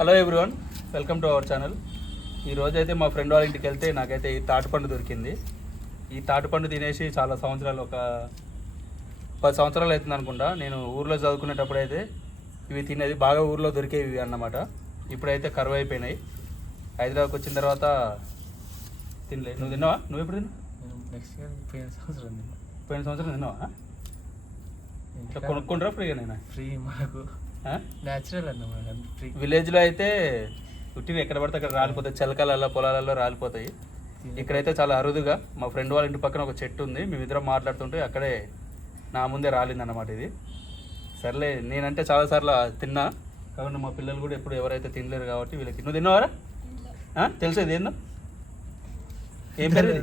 Hello everyone, welcome to our channel. ఈరోజు అయితే మా ఫ్రెండ్ వాళ్ళ ఇంటికి వెళ్తే నాకైతే ఈ తాటిపండు దొరికింది. ఈ తాటిపండు తినేసి చాలా సంవత్సరాలు, ఒక 10 సంవత్సరాలు అవుతుంది అనుకుంటా. నేను ఊర్లో చదువుకునేటప్పుడు అయితే ఇవి తినేది బాగా, ఊర్లో దొరికేవి అన్నమాట. ఇప్పుడైతే కరువు అయిపోయినాయి. హైదరాబాద్కి వచ్చిన తర్వాత తినలే. నువ్వు తిన్నావా? నువ్వు ఎప్పుడు తిన్నావు? నెక్స్ట్ ఇయర్ పోయిన సంవత్సరం తిన్నావా? ఇట్లా కొనుక్కుంటారా ఫ్రీగా? నేను ఫ్రీ మనకు న్యాచురల్ అన్న మనకు ఫ్రీ. విలేజ్లో అయితే పుట్టిన ఎక్కడ పడితే అక్కడ రాలిపోతాయి, చిలకలలో పొలాలలో రాలిపోతాయి. ఇక్కడైతే చాలా అరుదుగా. మా ఫ్రెండ్ వాళ్ళ ఇంటి పక్కన ఒక చెట్టు ఉంది, మేమిద్దరం మాట్లాడుతుంటే అక్కడే నా ముందే రాలిందన్నమాట ఇది. సర్లే, నేనంటే చాలాసార్లు తిన్నా కాబట్టి మా పిల్లలు కూడా ఎప్పుడు ఎవరైతే తినలేరు కాబట్టి వీళ్ళకి. నువ్వు తిన్నావారా? తెలిసేది ఏందో? ఏం పేరు ఇది?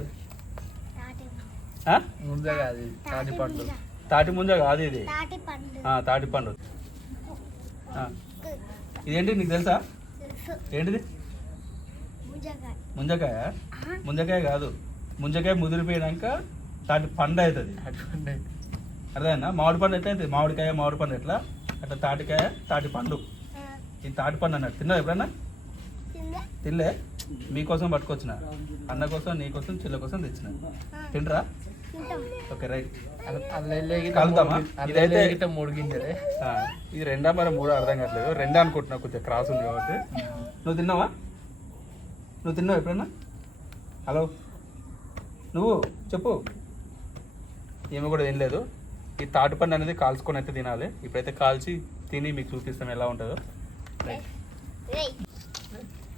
ముందే కాదు తాటిపండు. తాటి ముంజ కాదు ఇది, తాటిపండు. ఇదేంటి నీకు తెలుసా? ఏంటిది? ముంజకాయ. ముంజకాయ కాదు, ముంజకాయ ముదిరిపోయినాక తాటి పండు అవుతుంది. అర్థమైనా? మామిడి పండు ఎట్లా అవుతుంది? మామిడి పండు ఎట్లా అట్లా తాటికాయ, తాటి పండు. ఇది తాటి పండు అన్నట్టు. తిన్నావు ఎప్పుడన్నా? తినలే. మీకోసం పట్టుకొచ్చిన, అన్న కోసం, నీ కోసం, చిల్ల కోసం తెచ్చిన. తింటరా? Okay, right. కలుద్దామా? ఇదైతే 3 గింజలే. ఇది 2 మరి 3 అర్థం కావట్లేదు. 2 అనుకుంటున్నా, కొంచెం క్రాస్ ఉంది కాబట్టి. నువ్వు తిన్నావా? నువ్వు తిన్నావు ఎప్పుడన్నా? హలో, నువ్వు చెప్పు. ఏమి కూడా తినలేదు. ఈ తాటిపండు అనేది కాల్చుకొని అయితే తినాలి. ఇప్పుడైతే కాల్చి తిని మీకు చూపిస్తాం ఎలా ఉంటుందో.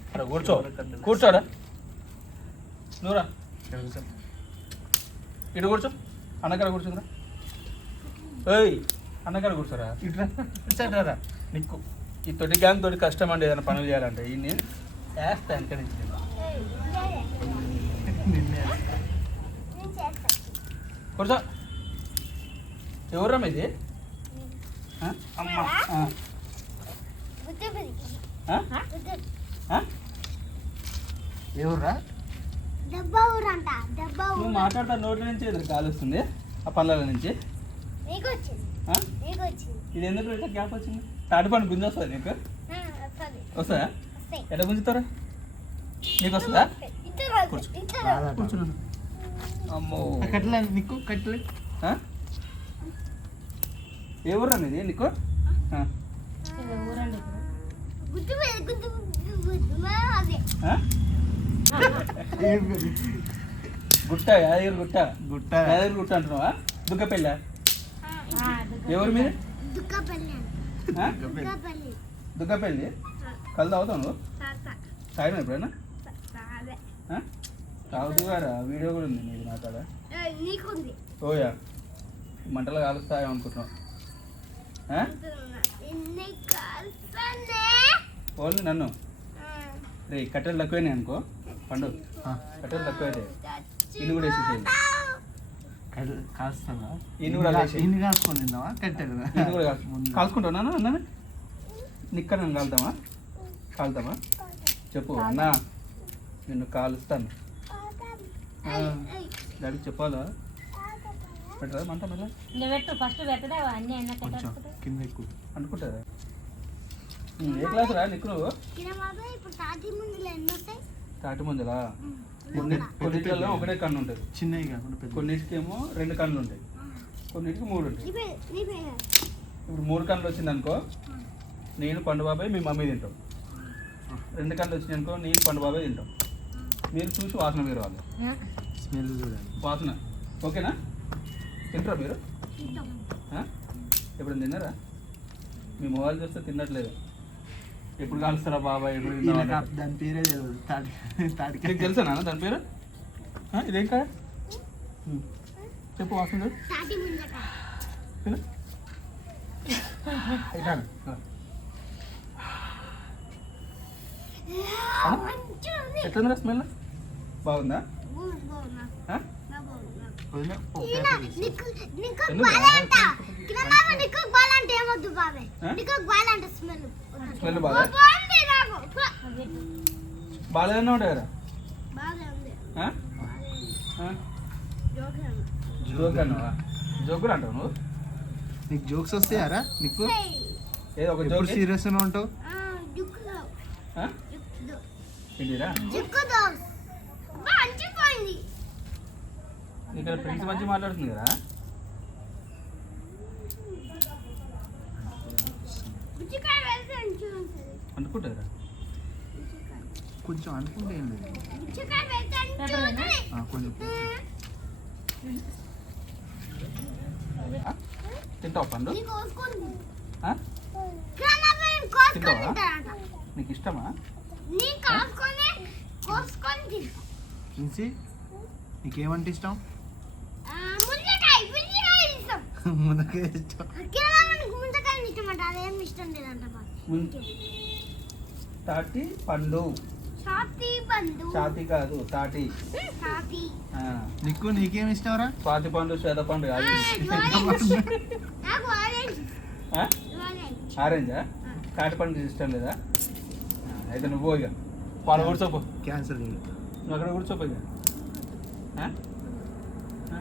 అక్కడ కూర్చోడా నువ్వురా, ఇటు కూర్చో. అన్నకాడ కూర్చుందిరా. ఏయ్, అన్నకాడ కూర్చోరా. ఇట్రా. నీకు ఈ తోటి గ్యాంగ్ తోటి కష్టం అండి ఏదైనా పనులు చేయాలంటే. ఈ నేను వేస్తా వెనక నుంచి. కూర్చో. ఎవర్రా మీది? అమ్మా, ఎవర్రా? నువ్వు మాట్లాడతా, నోట్ల నుంచి ఎదురు కాలు వస్తుంది, ఆ పళ్ళ నుంచి. ఇది ఎందుకు ఇట్లా గ్యాప్ వచ్చింది? తాటిపండు గుంజ వస్తుంది నీకు? వస్తుందా? ఎట్లా గుంజుతారా? నీకు వస్తుందా? కూర్చున్నాను. అమ్మో, కట్టలే నీకు, కట్టలే. ఏ ఊర్రా మీది నీకు? గుట్ట, యాదగిరి గుట్ట. యాదగిరి గుట్ట అంటున్నావా? దుగ్గపల్లి. ఎవరు మీరు? దుగ్గపల్లి. కళ్ళు తాగుతావు నువ్వు? తాగినా ఎప్పుడైనా? తాగుతూ గారా? వీడియో కూడా ఉంది నీకు నా కాడ. ఓయా, మంటలు కాలుస్తాయో అనుకుంటున్నావు? ఓన్లీ నన్ను రే. కట్టెలు తక్కువైనాయి అనుకో పండు, కట్టెలు తక్కువైతే ఇన్ని కూడా వేసేసేయండి. కాస్తున్నా ఇన్ని కూడా ఇన్ని కాసుకొని తిందామా? కట్టెలు ఇన్ని కూడా కాల్చుకుంటున్నాను అన్న. నిక్క నన్ను కాలుతామా? చెప్పు అన్నా, నిన్ను కాలుస్తాను. డాడీకి చెప్పాలా? పెట్టరా మంట? మళ్ళీ కింద ఎక్కువ అనుకుంటారా? ఏ క్లాస్ రా నీకు? నువ్వు తాటి ముంజలా? కొన్నిటిలో ఒకటే కన్ను ఉంటుంది, చిన్నవి కాకుండా. కొన్నిటికేమో 2 కన్నులు ఉంటాయి, కొన్నిటికి 3 ఉంటాయి. ఇప్పుడు 3 కన్నులు వచ్చింది అనుకో, నేను పండు బాబాయ్ మీ మమ్మీ తింటాం. 2 కన్నులు వచ్చినాయి అనుకో, నేను పండు బాబాయ్ తింటాం. మీరు చూసి వాసన మీరు వాళ్ళు స్మెల్ చూడండి, వాసన. ఓకేనా? తింటారా మీరు? ఎప్పుడు తిన్నారా? మీ మొబైల్ చూస్తే తిన్నట్లేదు. ఎప్పుడు కాలుస్తారా బాబాయ్? దాని పేరే తెలియదు. నీకు తెలుసా నాన్న దాని పేరు? ఇదేం కాయ? చెప్పు వాసన. ఎట్లుందిరా స్మెల్? బాగుందా? స్మెల్ బాగా బాగాలేదన్నా ఉంటాయి కదా? జోక్ అన్నావా? జోక్ కూడా అంటావు నువ్వు? నీకు జోక్స్ వస్తాయారా? నీకు ఏదో ఒక జోక్ సీరియస్ ఉంటావు. ఆ? ఏంటిరా ఇక్కడ ఫ్రెండ్స్ మధ్య మాట్లాడుతుంది కదా అనుకుంటారా కొంచెం అనుకుంటే ఏం లేదు కొంచెం తింటావా పండు ఆ? నీకు ఇష్టమా ప్రిన్సీ నీకేమంటే ఇష్టం ముందుకే ఇష్టం తాటి పండు ఛాతి కాదు తాటి ఆ. నీకేమి ఇష్టంరా స్వాతి పండు శ్వేత పండు కాదు ఆ? ఆరెంజా తాటి పండు ఇష్టం లేదా ఆ, అయితే నువ్వు పో ఇక పాలు కూర్చోపో క్యాన్సర్ నువ్వు అక్కడ కూర్చోపో ఇక ఆ? ఆ?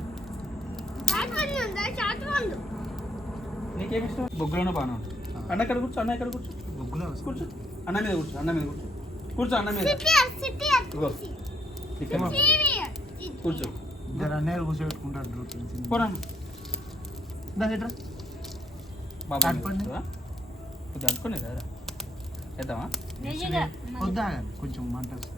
నీకేమి ఇష్టం బొగ్గులోనే బాగానే ఉంటుంది అన్న ఇక్కడ కూర్చో అన్న ఇక్కడ కూర్చో బొగ్గులో కూర్చో అన్న మీద కూర్చో అన్న మీద కూర్చో కూర్చో అన్న మీద ఇగో ఇక్కడ కూర్చో ఇద్దరు అన్నయ్యలు కూర్చోబెట్టుకుంటారు పోరా బాబా తాటి పండు. కొద్దిగా అనుకునే కదా చేద్దామా వద్దా కొంచెం మంట వస్తుంది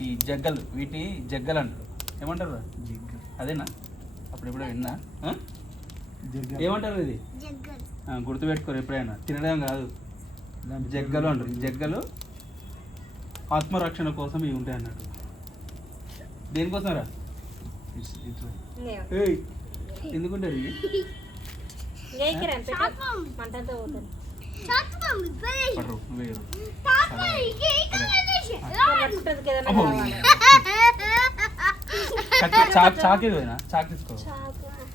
ఈ జగ్గలు వీటి జగ్గలు అంటారు ఏమంటారు రా? జిగ్గ అదేనా అప్పుడు ఎప్పుడో విన్నా ఆ? జిగ్గ ఏమంటారు ఇది గుర్తుపెట్టుకోరు ఎప్పుడైనా తినడం కాదు జగ్గలు అంటారు ఈ జగ్గలు ఆత్మరక్షణ కోసం ఇవి ఉంటాయి అన్నట్టు దేనికోసం రా ఏయ్ ఎందుకుంటారు ఇవి పడరు నువ్వే ఇరు. అబ్బో. చాక్ ఏదైనా చాక్ తీసుకో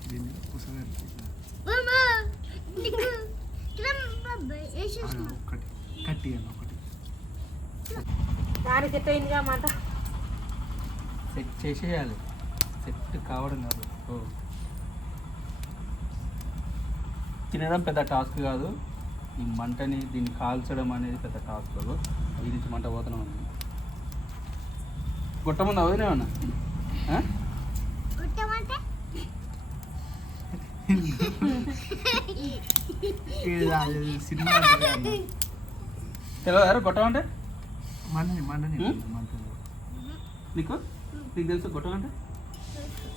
దీన్ని కూర్చోబెట్టి ఒకటి కట్టి అన్న ఒకటి దాని సెట్ అయిందిగా మాట సెట్ చేసేయాలి సెట్ కావడం కాదు ఓ తినడం పెద్ద టాస్క్ కాదు ఈ మంటని దీన్ని కాల్చడం అనేది పెద్ద టాస్క్ కాదు ఈ నుంచి మంట పోతున్నాం ఉంది గుట్టముందు అవదేమన్నా సినిమా తెలియదు గొట్టం అంటే మండని మండని హ్మ్? మంట నీకు నీకు తెలుసు గొట్టం అంటే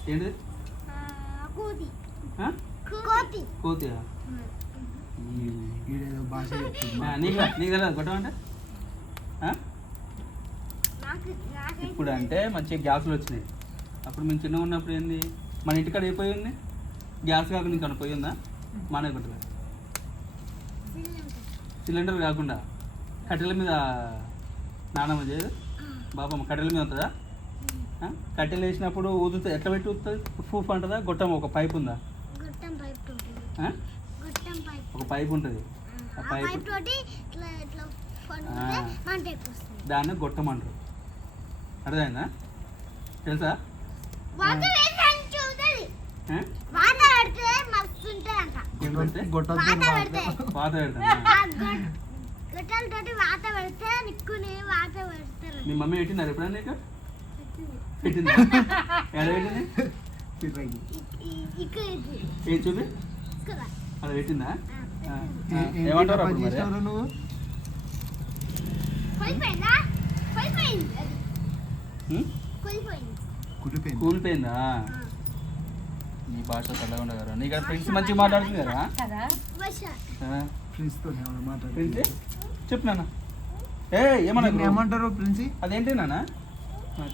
ఏంటిది ఆ? కోతియా ఈడేదో భాష చెప్తుంది నీకు నీకు తెలియదు గొట్టం అంటే ఆ? ఇప్పుడు అంటే మంచిగా గ్యాసులు వచ్చినాయి అప్పుడు మేము చిన్నగా ఉన్నప్పుడు ఏంది మన ఇంటికాడ ఏ పొయ్యి ఉంది గ్యాస్ కాకుండా ఇంకా పొయ్యి ఉందా మానే కొట్టలే సిలిండర్ కాకుండా కట్టెల మీద నానమ్మ చేయదు బాబమ్మ కట్టెల మీద ఉంటుందా ఆ? కట్టెలు వేసినప్పుడు ఊదుతుంది ఎట్లా పెట్టి ఊదుతుంది ఫూఫ్ అంటుందా గొట్టం ఒక పైప్ ఉందా ఆ? ఒక పైప్ ఉంటుంది ఆ పైప్ దాన్ని గొట్టం అంటారు అర్థమైందా తెలుసా ఆ? పెడితే పాత పెడతాను మీ మమ్మీ పెట్టినారు ఎప్పుడన్నా నీకు పెట్టిందా ఎలా పెట్టింది ఏ చూపి అది పెట్టిందా ఆ, ఆ. ఏమంటారు అప్పుడు మరి నువ్వు ఉం? కుట్టిపోయింది కూలిపోయిందా నీ భాష తెల్లగా ఉండగారు నీకు అక్కడ ఫ్రెండ్స్ మంచిగా మాట్లాడుతుంది కదా కదా ఆ, ప్రిన్స్తో ఏమన్నా మాట్లాడు ప్రిన్సీ చెప్పు నాన్న ఏ ఏమన్నా దీన్ని ఏమంటారు ప్రిన్సీ అదేంటి నాన్న ఆ,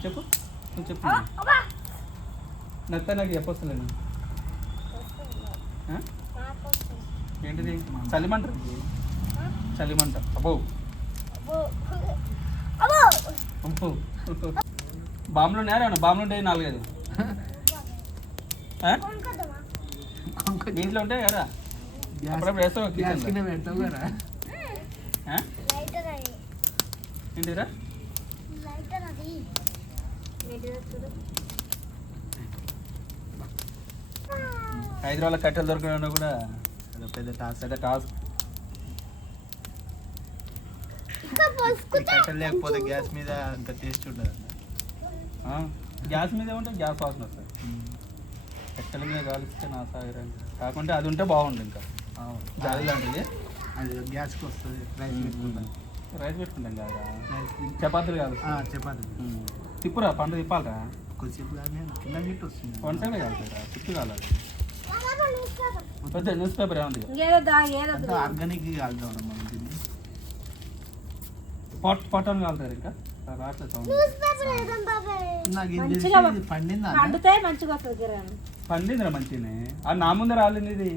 చెప్పు నువ్వు చెప్పు నాన్న. నాకు చెప్పొస్తలేను ఆ? ఏంటిది చలిమంట చలిమంట అబ్బో అబ్బో బాంబులు ఉన్నాయా బాంబులు ఉంటాయి 4-5 ఆ? ఇంట్లో ఉంటాయి కదా అప్పుడప్పుడు వేస్తావు గ్యాస్ కింద కిచెన్లో. పెడతావు కదా ఆ? ఏంటిరా హైదరాబాద్లో కట్టెలు దొరకడం కూడా అదో పెద్ద టాస్క్ పెద్ద టాస్క్ కట్టెలు లేకపోతే గ్యాస్ మీద అంత టేస్ట్ ఉండదు. గ్యాస్ మీద ఉంటే గ్యాస్ వాసన వస్తుంది. కట్టెల మీద కాలిస్తే నా సాగరం కాకుంటే అది ఉంటే బాగుండు. ఇంకా జాలి లాంటిది అది గ్యాస్కి వస్తుంది. రైస్ పెట్టుకుంటాం. రైస్ పెట్టుకుంటాం కదా, చపాతీలు కాదు. చపాతి తిప్పురా, పండు తిప్పాలరా, కొద్దిసేపు కానీ కింద గిట్టు వస్తుంది. వన్ సైడ్ కాలుతారా, తిప్పి కావాలి. న్యూస్ పేపర్ ఏముంది, ఆర్గానిక్ కాలుతాం మనం దీన్ని. పొట్టని కాలుతారు. ఇంకా రాట్లేదు సౌండ్. నాకు పండిందా? పండిందిరా మంచిగానే. అది నా ముందే రాలేదు. ఇది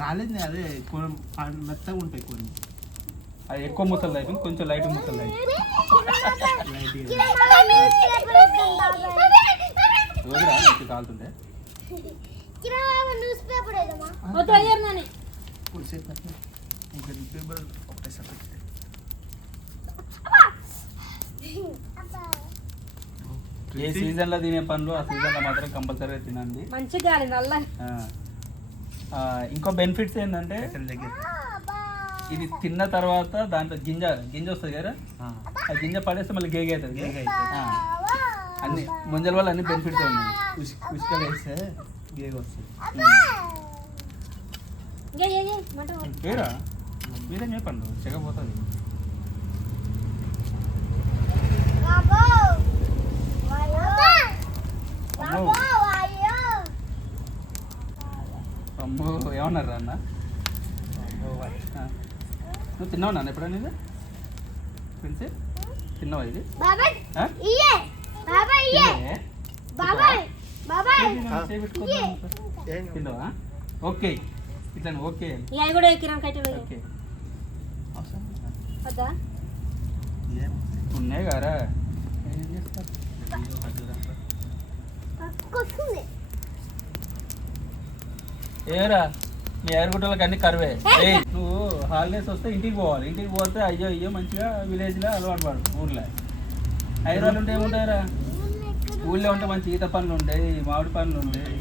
రాలేదు. అదే మెత్తగా ఉంటాయి కొన్ని. అది ఎక్కువ ముసలు అయిపోయింది, కొంచెం లైట్ ముసలు అయిపోయింది. కాలుతుంటే ఏ సీజన్ లో తినే పండ్లు ఆ సీజన్ లో మాత్రం కంపల్సరీగా తినండి. మంచిగా ఇంకో బెనిఫిట్స్ ఏంటంటే ఇది తిన్న తర్వాత దాంట్లో గింజ వస్తుంది కదా, ఆ గింజ పడేస్తే మళ్ళీ గేగ అవుతుంది. అన్ని ముంజల వల్ల అన్ని బెనిఫిట్స్ ఉన్నాయి. ఉసుక వేస్తే గేగ వస్తుంది. పేరా మీరే చెప్పండి, చెగపోతుంది. అమ్మో ఏమన్నారా అన్న? నువ్వు తిన్నావు నాన్న ఎప్పుడైనా ఇది ఫ్రెండ్స్? తిన్నావా ఇది? తిన్నావా? ఓకే ఇట్లా ఓకే ఓకే ఉన్నాయి గారా. ఏం చేస్తారు? ఏరా మీ ఎరుగుట్టలకు అన్ని కరువే. నువ్వు హాలిడేస్ వస్తే ఇంటికి పోవాలి. ఇంటికి పోతే అయ్యో మంచిగా విలేజ్లో అలవాటు పడు. ఊర్లో హైదరాబాద్ ఉంటే ఏముంటాయిరా? ఊళ్ళో ఉంటే మంచి ఈత పండ్లు ఉంటాయి, మామిడి పండ్లు ఉంటాయి,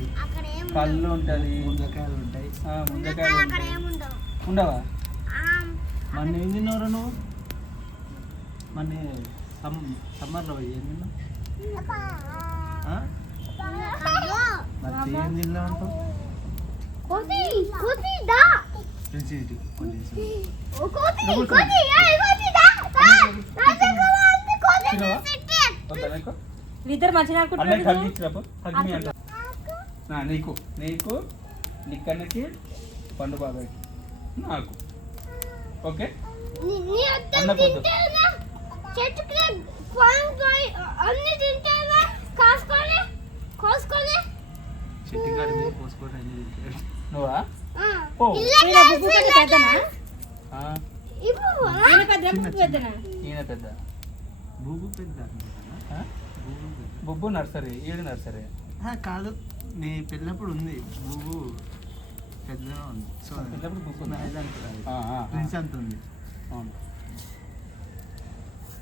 కళ్ళు ఉంటుంది, ముంజకాయలు ఉంటాయి. ముంజకాయలు ఉండవా? మన ఏం తిన్నావురా నువ్వు? మన సమ్మర్లో ఏం తిన్నావు? మరి ఏం తిన్నావు అంటావు? ఇద్దరు మంచిగా నీకు నీకు నిక్కన్నకి పండు బాబాయ్కి నాకు ఓకే. నువ్వా? ఈయన పెద్ద బుబ్బు నర్సరీ, ఈడు నర్సరీ కాదు. నీ పెళ్ళప్పుడు ఉంది బుబ్బు పెద్దగా ఉంది. సో పెళ్ళప్పుడు బుబ్బు ఫ్రెండ్స్ అంత ఉంది. అవును.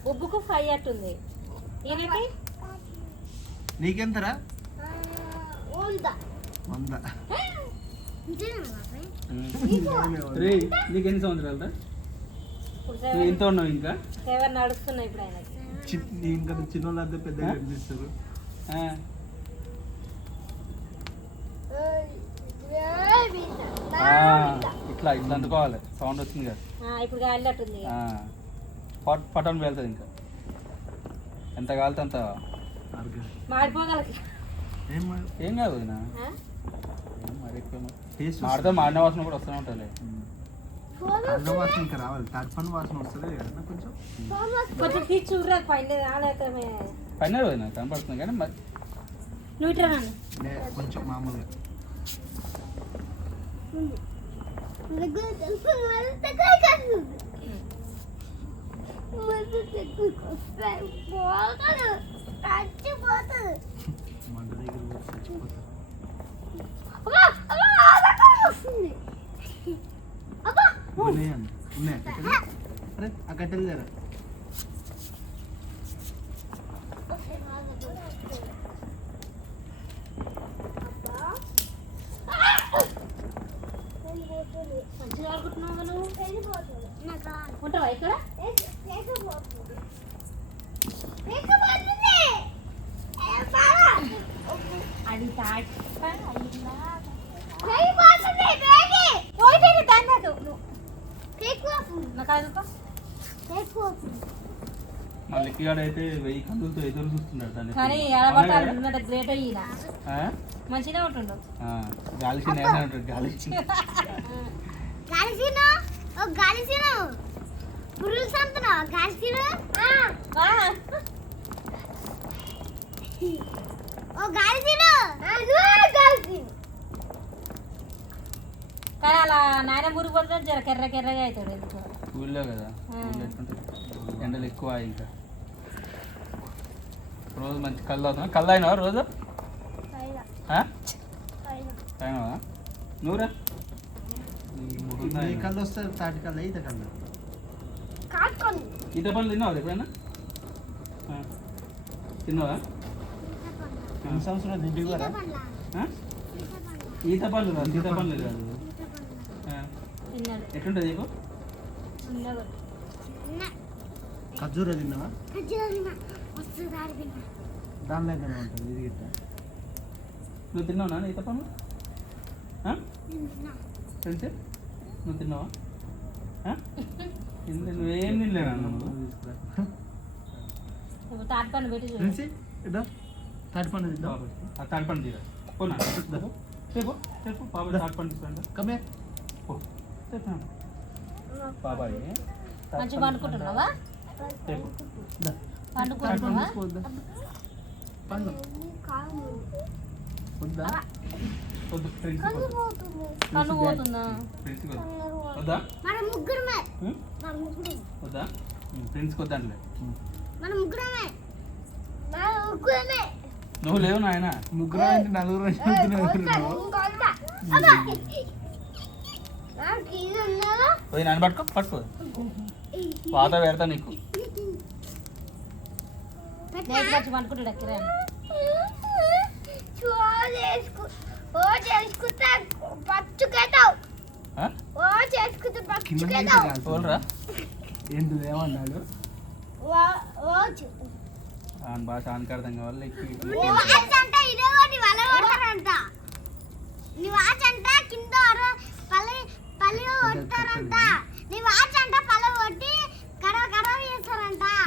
బుబ్బుకు 5 అట్టుంది. నీకెంతరా? 100. నీకు ఎన్ని సంవత్సరాలు? ఇంత ఉన్నావు ఇంకా నడుస్తున్నాయి ఇప్పుడు ఆయన. ఇంకా చిన్నోళ్ళంతా పెద్దగా కనిపిస్తారు. ఇట్లా ఇట్లా అందుకోవాలి. సౌండ్ వచ్చింది కదా ఇప్పుడు కాలినట్టుంది. పటన్ వెళ్తుంది. ఇంకా ఎంత కాలితే అంత మాడిపోగలకి ఏం కాదు. మాడితే మాడిన వాసన కూడా వస్తూనే ఉంటుంది. అన్న వాసన ఇంకా రావాలి. తాటిపండు వాసన వస్తుంది కదా కొంచెం. కొంచెం తీసి చూడరా పైన పైన కనపడుతుంది కానీ నువ్వు కొంచెం మామూలుగా మంట దగ్గర చచ్చిపోతుంది. ఉన్నాయా కట్టెలు? అరే ఆ కట్టెలు లేరా? మంచిగా ఆడుకుంటున్నావు నువ్వు. ఉంటావా ఇక్కడ? అది తాట మళ్ళీ అయితే 1000 కందులతో ఎదురు చూస్తున్నాడు దాన్ని. కానీ ఎడబట్టాలి గ్రేట్ అయ్యిన ఆ? మంచిగా ఉంటుండు. గాలిసి నేనే ఉంటాడు గాలిసి. కానీ అలా నాయన మురుగు పడుతుంది జర కెర్ర కెర్రగా అవుతాడు ఎందుకు. ఊళ్ళో కదా, ఊళ్ళో ఎట్లుంటుంది, ఎండలు ఎక్కువ ఇంకా. రోజు మంచి కళ్ళు అవుతున్నా. కళ్ళు అయినావా రోజు? అయినావా నువ్వురా? ఈ కళ్ళు వస్తుంది, తాటి కళ్ళు ఈత కళ్ళు. ఈత పండ్లు తిన్నావా ఎప్పుడైనా? తిన్నావా? ఎన్ని సంవత్సరాలు తిండి కూడా ఈత పండ్లు కాదు, ఈత పండ్లు కాదు. తిన్నాడు ఎట్లుంటుంది నీకు? చిన్నగా. ఖర్జూర తిన్నావా? దానిలో ఉంటుంది ఇది గిట్ట. నువ్వు తిన్నావునా ఈత పండ్లు? ఫ్రెండ్స్ నువ్వు తిన్నావా? నువ్వేం తినలేనా నువ్వు? ఇప్పుడు తాటి పండు పెట్టి చూడు. ఫ్రెండ్స్ ఇద్దా తాటి పండు తిద్దాం. ఆ తాటి పండు తీరా పోనా చెప్పు చెప్పు బాబాయ్ తాటి పండు తీసుకుంటా. కమే బాబాయ్ మంచిగా పండుకుంటున్నావా? చెప్పు పండుకుంటున్నావా? పండు వద్దా? వద్దు ఫ్రెండ్స్ కన్ను పోతుందా? ఫ్రెండ్స్ వద్దా? వద్దా? ఫ్రెండ్స్కి వద్దాంలే. నువ్వు లేవు నాయన. ముగ్గురు అంటే నలుగురు పోయి నాన్న పట్టుకో పట్టుకో పాత పెడతా నీకు. నేను వచ్చి పండుకుంటాడు ఎక్కడ పోలరా ఏంటిది ఏమన్నాడు? ఆయన భాష ఆయనకి అర్థం కావాలి.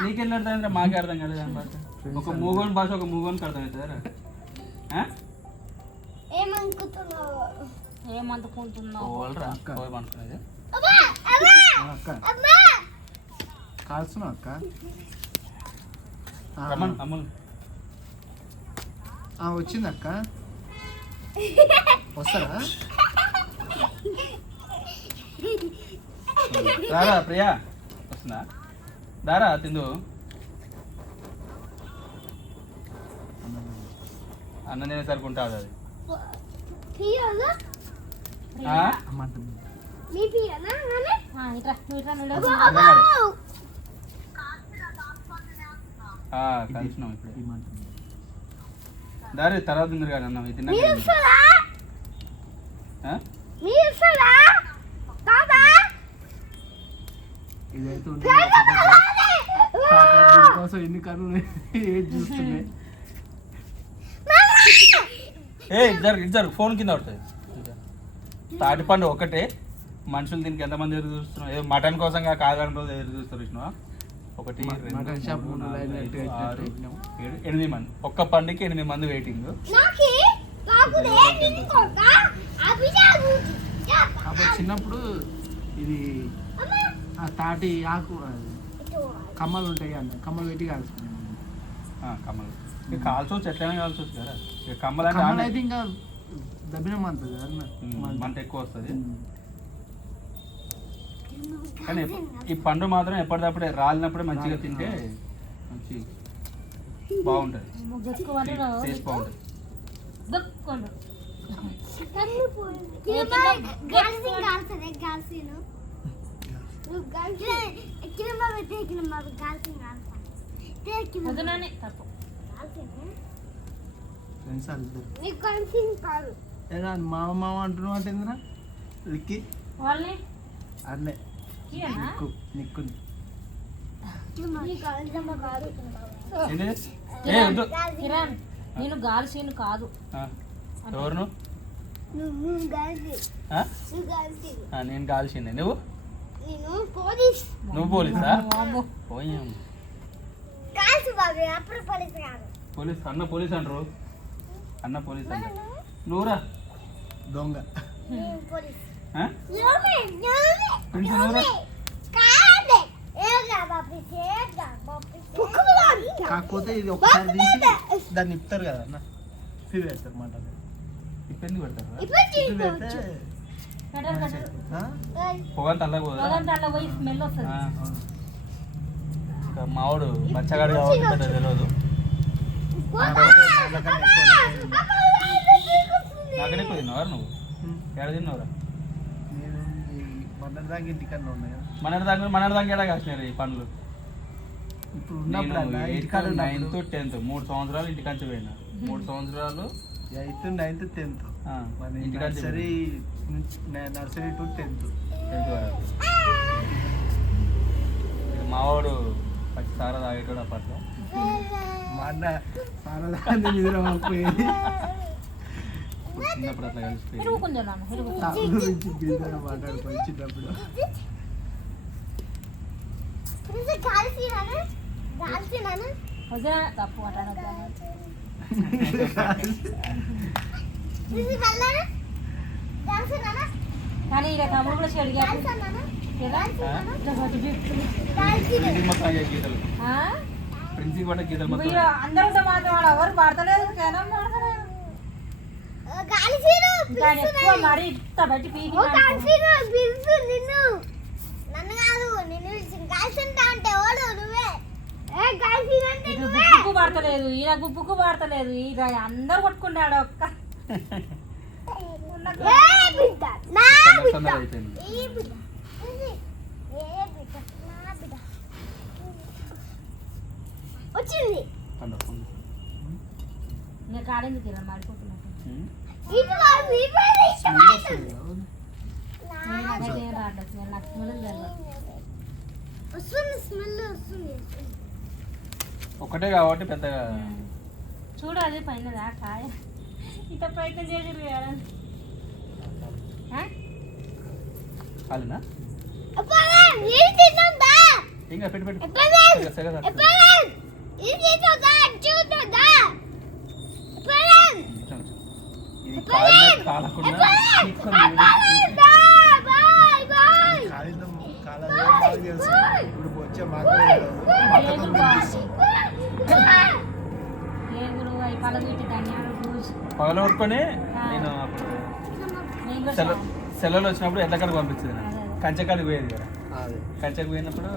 నీకెళ్ళి అర్థం మాకే అర్థం కాలేదు దాని భాష. ఒక మూగోని భాష ఒక మూగోనికి అర్థం అవుతుందా? ఏమందుకుంటున్నావు? పోలరా పోయి పండుకునేది. అక్క కాల్స్తున్నావు అక్క? రమ్మను అమ్ములు. వచ్చింది అక్క. వస్తారా? రారా ప్రియా వస్తుందా? దారా తిందు. అన్నం తినేసరికి ఉంటుంది అది. ఇట్రా నువ్వు ఇట్రా నువ్వు కలిసినాం ఇప్పుడు. దారి తర్వాత తిందరు కానీ అన్నం ఇది తిన్నా. ఇదైతే కోసం ఎన్ని కర్రలు ఏది చూస్తున్నాయి. ఇద్దరు ఫోన్ కింద పడుతుంది. తాటి పండు ఒకటే మనుషులు దీనికి ఎంతమంది ఎదురు చూస్తున్నాం? ఏదో మటన్ కోసం కాదని రోజు ఎదురు చూస్తారు చూసినావా? 1 2 3 4 5 6 7 8 మంది. ఒక్క పండుకి 8 మంది వెయిటింగ్. అప్పుడు చిన్నప్పుడు ఇది ఆ తాటి ఆకు కమ్మలు ఉంటాయి అన్న, కమ్మలు పెట్టి కాల్చుకున్నాం. కమ్మలు కాల్చవచ్చు, ఎట్లయినా కాల్చవచ్చు కదా. ఇక కమ్మలు కమ్మలు అంటే అయితే ఇంకా దబ్బిన మంతది మంట ఎక్కువ వస్తుంది. కానీ ఈ పండు మాత్రం ఎప్పటికప్పుడే రాలినప్పుడే మంచిగా తింటే మంచి బాగుంటుంది, టేస్ట్ బాగుంటుంది. మామ మామ అంటున్నావు అంటే ఏందిరా? విక్కీ వాళ్ళని అన్నే ఇయ్యనా? నిక్కుని ఏంటి? ఏ వద్దు. కిరణ్ నేను గాలి సీను కాదు. ఆ, ఎవరు నువ్వు? ఆ? ఆ, నేను కాల్సిందే. నువ్వు నువ్వు పోలీసా? వామ్మో. పోయాం పోలీస్ అన్న పోలీస్ అంటారు. అన్న పోలీస్ అంట. నువ్వురా దొంగ ఆ? ప్రిన్స్ నువ్వురా. కాకపోతే ఇది ఒకసారి తీసి దాన్ని ఇప్పుతారు కదా అన్న ఇప్పి పెడతారు మాట ఇప్పుడు ఎందుకు పెడతారు? ఇప్పి పెడితే పెట్టరు, పెట్టరు. ఆ? పొగంత అల్లగా పోదా? పొగంతా అట్లా పోయి స్మెల్ వస్తుంది. ఆ. ఇంకా మావాడు బచ్చగాడు కాబట్టి పెద్ద తెలియదు. నాకనే ఎక్కువ తిన్నావా నువ్వు? ఎక్కడ తిన్నావురా? నేను ఈ మొన్నటి దాకా ఇంటికన్నా ఉన్నాయి కదా. మన దాకా ఎడా కాసినారు ఈ పండ్లు. ఇప్పుడు నేను ఉన్నప్పుడు 8th, 9th, 10th 3 సంవత్సరాలు ఇంటికంచి పోయినా. 3 సంవత్సరాలు 8th, 9th, 10th ఆ, మన ఇంటికంచి nursery nursery to 10th 10th వరకు. ఇక మావాడు పచ్చి సారా తాగేటోడు అప్పట్లో. మా అన్న సారదాన్ని నిద్రపోయేది ఇప్పుడు చిన్నప్పుడు అట్లా కలిసిపోయింది. ఇరుగు కొంచెం నాన్న, ఇరుగు. సాగు గురించి బీదగా మాట్లాడుకోవాలి చిన్నప్పుడు వదినా, తప్పు మాట్లాడొద్దు. కానీ ఇక తమ్ముడు కూడా చెడు ప్రింటింగ్ మొత్తం అయ్యే గీతలు. ప్రింటింగ్ పడ్డ గీతలు మొత్తం. అందరితో మాత్రం వాడు ఎవరు పాడతలేదు, కేనం పాడతలేదు. ఇంకా ఆయన ఎక్కువ మరి ఇంత బయట పీకి ఇటు గుప్పుకు పడతలేదు, ఈయన గుప్పుకు పడతలేదు. ఇక అందరు కొట్టుకున్నాడు ఒక్క సందడి అయిపోయింది. వచ్చింది పండు, పండు. ఇంకా కాడెందుకు ఇలా మాడిపోతున్నట్టు. ఉమ్. నాకైతే ఏం రావట్లేదు స్మెల్, నాకు స్మెల్ తెలియదు. వస్తుంది స్మెల్ వస్తుంది ఒకటే కాబట్టి పెద్దగా చూడు అది పైన కాయ ఇంత ప్రయత్నం చేసి కాలినా ఇంకా పెట్టి పెట్టి సెగ తాకుతుంది. ఇది కాలకుండా కాలం తెలుసు ఇప్పుడు వచ్చే మాకు ఏగుడు అవి పలగొట్టి ధనియాలు చూసి పగల కొట్టుకొని నేను అప్పుడు నేను కూడా సెలవులు వచ్చినప్పుడు ఎడ్లకాడికి పంపించింది అదే. కంచెకాడికి పోయేది కదా. అదే కంచెకి పోయినప్పుడు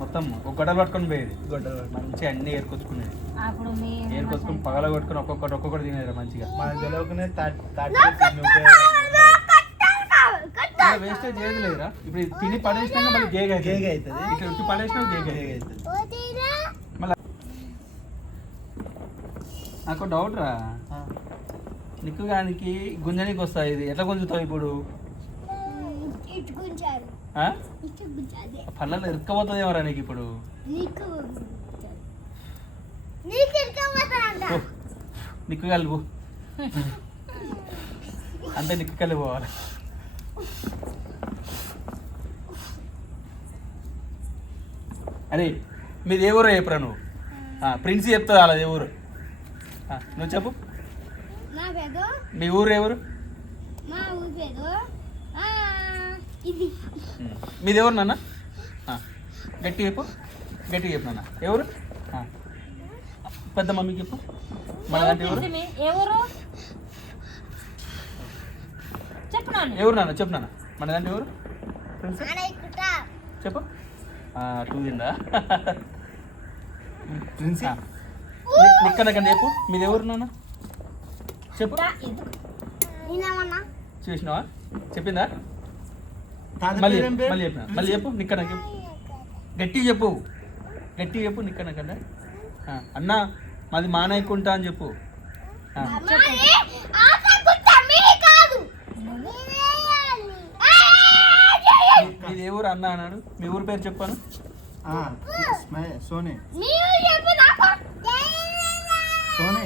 మొత్తం ఒక గొడవలు పట్టుకొని పోయేది. గొడ్డలు మంచిగా అన్ని ఏరుకొచ్చుకునేది. అప్పుడు ఏరుకొచ్చుకొని పగల కొట్టుకొని ఒక్కొక్కటి తినేది మంచిగా. మనకు తెలియకనే వేస్టేజ్ ఏది లేదురా. ఇప్పుడు ఇది తిని పడేసినాక మళ్ళీ గేగ గేగ అవుతుంది. ఇట్లా ఉట్టి పడేసినా గేగ అవుతుంది మళ్ళీ నాకు డౌట్ రా, నిక్కు గానికి గుంజనికి వస్తాయి. ఇది ఎట్లా గుంజుతావు ఇప్పుడు? ఇట్టుకుంటారు ఆ? ఇట్టుకుంటారు పళ్ళలో ఇరుక్కపోతుంది రా నీకు ఇప్పుడు. నీకు నీకు ఎక్కబోతారంట ఓ, నిక్కు కలిపు అంతే, నిక్కు కలిపి పోవాలి. అరే మీది ఏ ఊరు చెప్పరా నువ్వు? ప్రిన్స్ చెప్తుంది అలా ఏ ఊరు? నువ్వు చెప్పు, నా పేరు మీ ఊరు ఏ ఊరు? మా ఊరి పేరు ఇది మీది ఎవరు నాన్న? గట్టి చెప్పు, గట్టి చెప్పు నాన్న. ఎవరు? పెద్ద మమ్మీకి చెప్పు. మన దాంట్లో ఎవరు? ఏ ఊరు చెప్పు నాన్న. ఎవరు నాన్న? చెప్పు నాన్న. మన దాంట్లో ఎవరు? ఫ్రెండ్స్ అనైకుట చెప్పు. టూ తిందా? నిక్కనకండి చెప్పు. మీది ఎవరు నాన్న? చెప్పు. నేనేమన్నా చూసినావా? చెప్పిందా? మళ్ళీ చెప్పు, మళ్ళీ చెప్పిన మళ్ళీ చెప్పు. నిక్కనకి చెప్పు, గట్టి చెప్పు, గట్టి చెప్పు. నిక్కనకండి అన్న మాది మానయ్యకుంటా అని చెప్పు. ఆశకుంటా మీ కాదు ఇది ఏ ఊరు అన్న అన్నాడు, మీ ఊరు పేరు చెప్పాను. సోనే నీవు చెప్పు నాకు. సోనే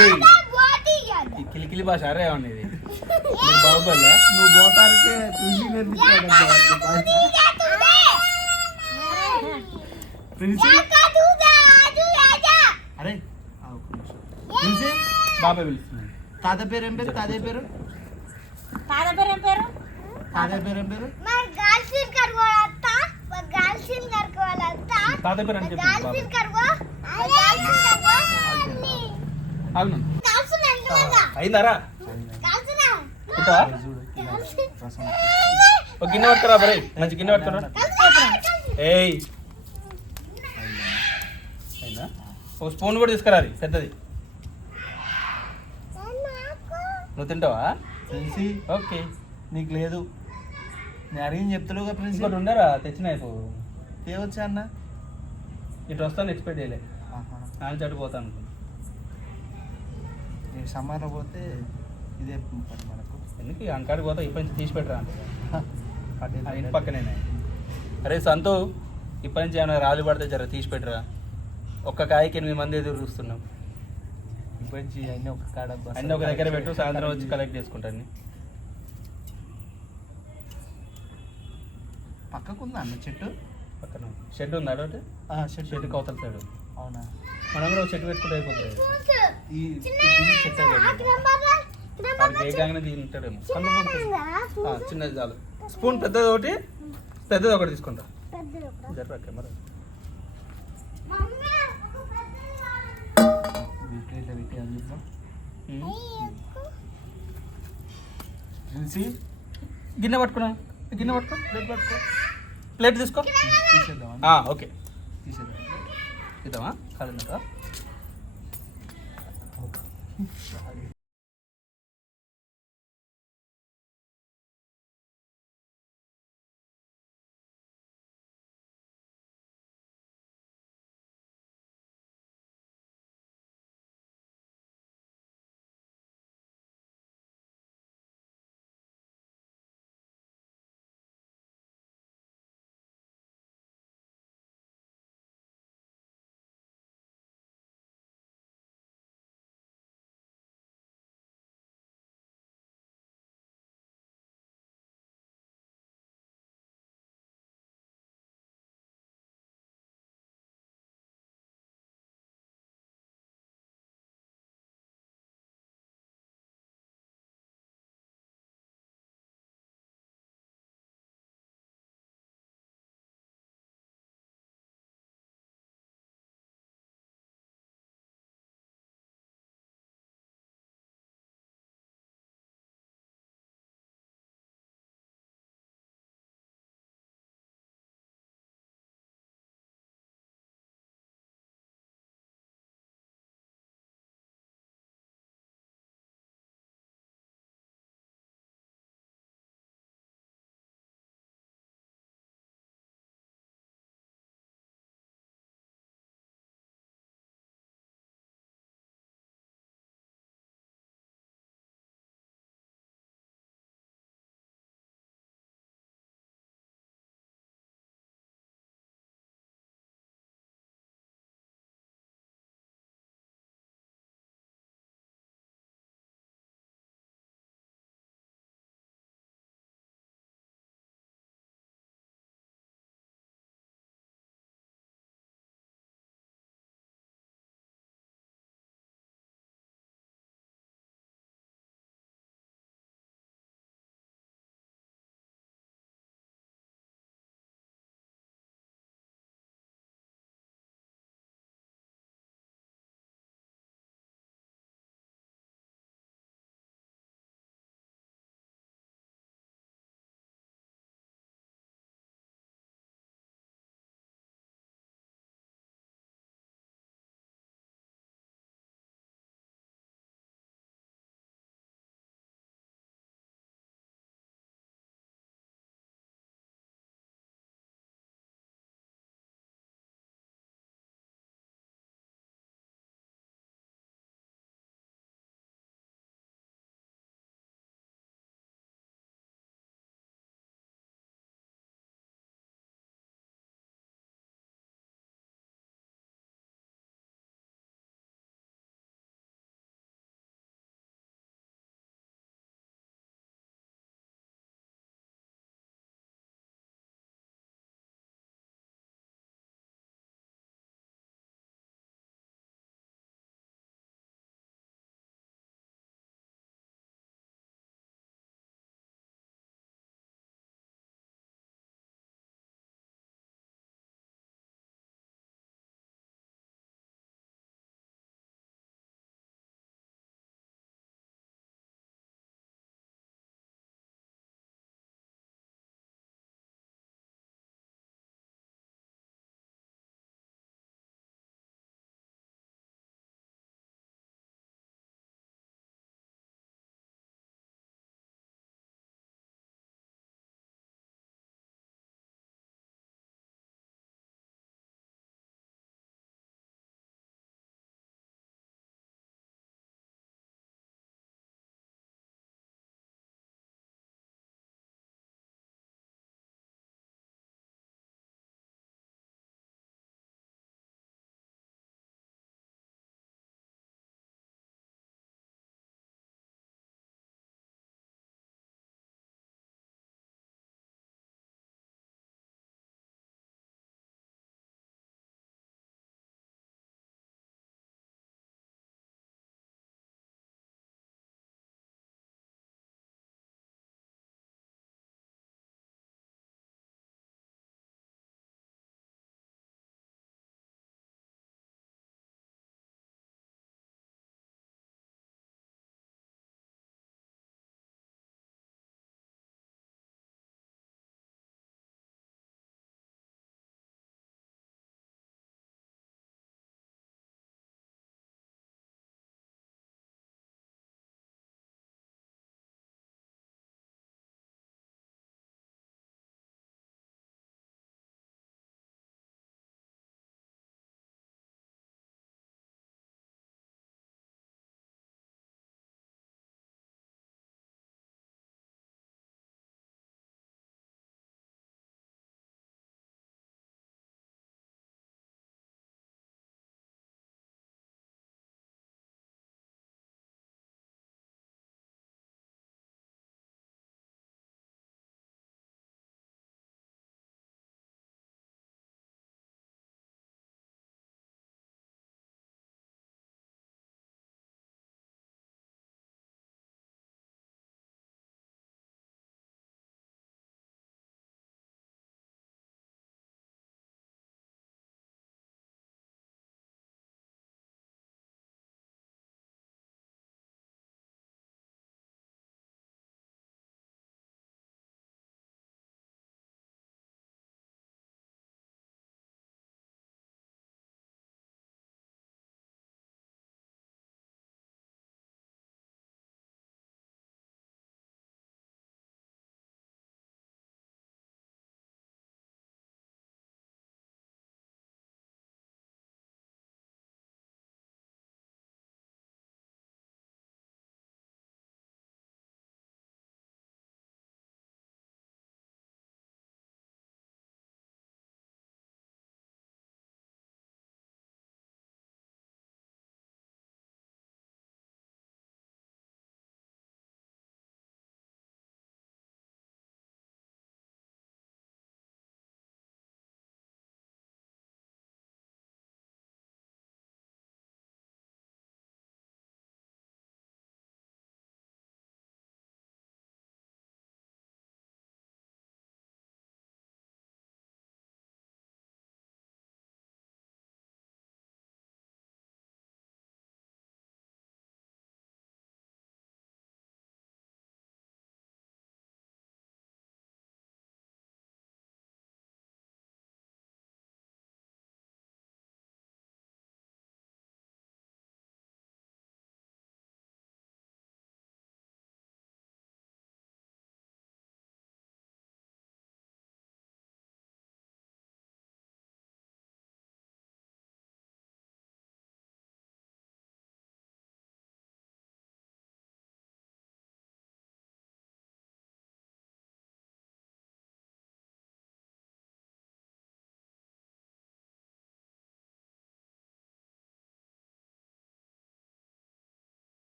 ఏయ్, ఈ కిలికిలి భాష అరే ఏమన్నా ఇది బాహుబలి. నువ్వు పోతానికే తులసి నేర్పించాడు ప్రిన్సీ. అరే ప్రిన్సీ బాబాయ్ పిలుస్తున్నాను. తాత పేరు ఏం పేరు? తాతయ్య పేరు? తాత పేరు ఏం పేరు? తాతయ్య పేరు ఏం పేరు? తాత పేరు అని చెప్పి బాబాయ్. అవును అయిందారా తింటావా? రసం. ఒక గిన్నె పట్టుకురా బరే, మంచి గిన్నె పట్టుకురా. ఏయ్ అయిందా? ఒక స్పూన్ కూడా తీసుకురా, అది పెద్దది. నువ్వు తింటావా? ప్రిన్సీ ఓకే. నీకు లేదు, నేను అడిగింది చెప్తాడుగా ప్రిన్సీ. ఇంకోటి ఉండరా తెచ్చినా ఇప్పుడు తేవచ్చా అన్న? ఇటు వస్తాను ఎక్స్పెక్ట్ చేయలే, నాన్న చాటు పోతాను అనుకున్నా. ఈ సమ్మర్లో పోతే ఇదే పని మనకు. ఎందుకు అంకాడికి పోతా ఇప్పటి నుంచి తీసి పెట్టరా అంటే అదే ఆ ఇంటి పక్కనే. అరే సంతు, ఇప్పటి నుంచి ఏమైనా రాళ్ళు పడితే జర తీసి పెట్టరా. ఒక్క కాయకి 8 మంది ఎదురు చూస్తున్నాం. ఇప్పటి నుంచి అన్నీ ఒక కాడ అన్నీ ఒక దగ్గర పెట్టు, సాయంత్రం వచ్చి కలెక్ట్ చేసుకుంటాను. పక్కకు ఉందా అన్న చెట్టు? పక్కన షెడ్ ఉంది అడోటి, షెడ్ కవతల సైడ్. అవునా? మనం కూడా ఒక చెట్టు పెట్టుకుంటే అయిపోతుంది. ఈ దీన్ని చెట్టు వాడికి ఏ కాగానే తింటాడేమో. చిన్నది చాలు. స్పూన్ పెద్దది ఒకటి, పెద్దది ఒకటి తీసుకుంటా. జరపక్క మరి. ఇట్లా పెట్టి అందిద్దాం. ప్రిన్సీ గిన్నె పట్టుకున్నా, గిన్నె పట్టుకో, ప్లేట్ పట్టుకో, ప్లేట్ తీసుకో. తీసేద్దామా? ఓకే తీసేద్దాం. ఇద్దామా కాదు.